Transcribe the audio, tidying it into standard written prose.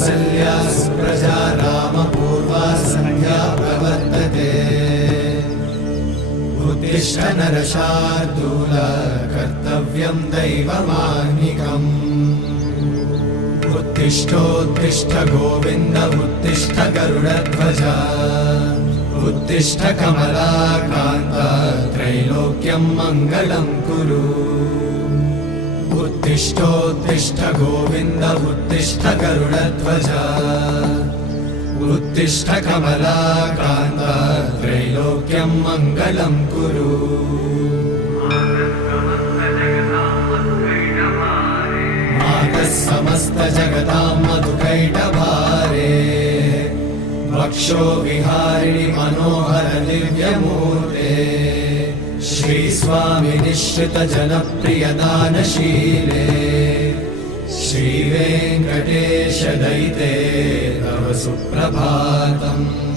कौसल्या सुप्रजा रामपूर्वा सन्ध्या प्रवर्तते उत्तिष्ठ नरशार्दूल कर्तव्यं दैवमाह्निकम् उत्तिष्ठोत्तिष्ठ गोविन्द उत्तिष्ठ गरुडध्वज उत्तिष्ठ कमलाकान्त त्रैलोक्यं मङ्गलं कुरु उत्तिष्ठोत्तिष्ठ गोविन्द उत्तिष्ठ गरुडध्वज उत्तिष्ठ कमलाकान्त त्रैलोक्यं मङ्गलं कुरु मातः समस्त जगतां मधुकैटभारे वक्षो विहारिणि मनोहर दिव्यमूर्ते श्रीस्वामि निश्चित जनप्रिय दानशीले श्रीवेङ्कटेश दयिते तव सुप्रभातम्।